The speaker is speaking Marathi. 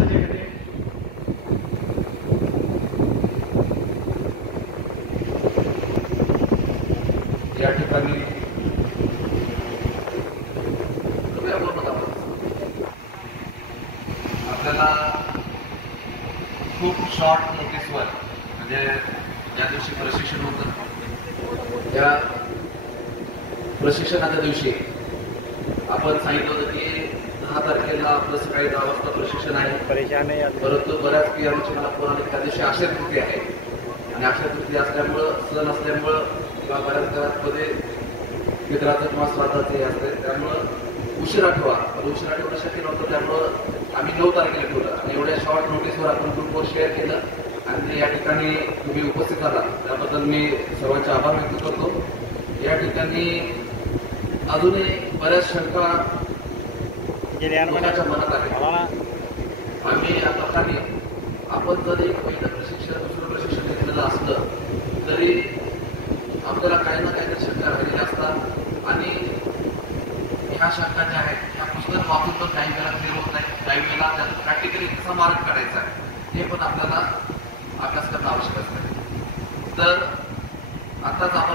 या ठिकाणी आपल्याला खूप शॉर्ट नोटीसवर म्हणजे ज्या दिवशी प्रशिक्षण होतं त्या प्रशिक्षणाच्या दिवशी आपण सांगितलं होतं की 10 तारखेला आपलं सकाळी 10 वाजता प्रशिक्षण आहे. परंतु बऱ्याच आमची मला फोन आले त्या दिवशी अक्षय तृतीया आहे आणि अक्षय तृतीया असल्यामुळं सण असल्यामुळं किंवा बऱ्याच घरांमध्ये मित्राचं किंवा श्राद्धाचं हे असते त्यामुळं उशिरा ठेवा. पण उशिरा ठेवणं शक्य नव्हतं त्यामुळं आम्ही 9 तारखेला ठेवलं आणि एवढ्या शॉर्ट नोटीसवर आपण ग्रुपवर शेअर केलं आणि या ठिकाणी तुम्ही उपस्थित झाला त्याबद्दल मी सर्वांचे आभार व्यक्त करतो. या ठिकाणी अजूनही बऱ्याच शंका लोकांच्या मनात आहे. आम्ही या प्रकारे आपण जरी पहिलं प्रशिक्षण दुसरं प्रशिक्षण घेतलेलं असलं तरी आपल्याला काही ना काहीतरी शंका राहिलेल्या असतात आणि ह्या शंका ज्या आहेत ह्या पुस्तक वाचून पण काही वेळा क्लिअर होत नाही, काही वेळेला त्यातून प्रॅक्टिकली कसा मार्ग काढायचा आहे हे पण आपल्याला अभ्यास करणं आवश्यक असतं. तर आताच आपण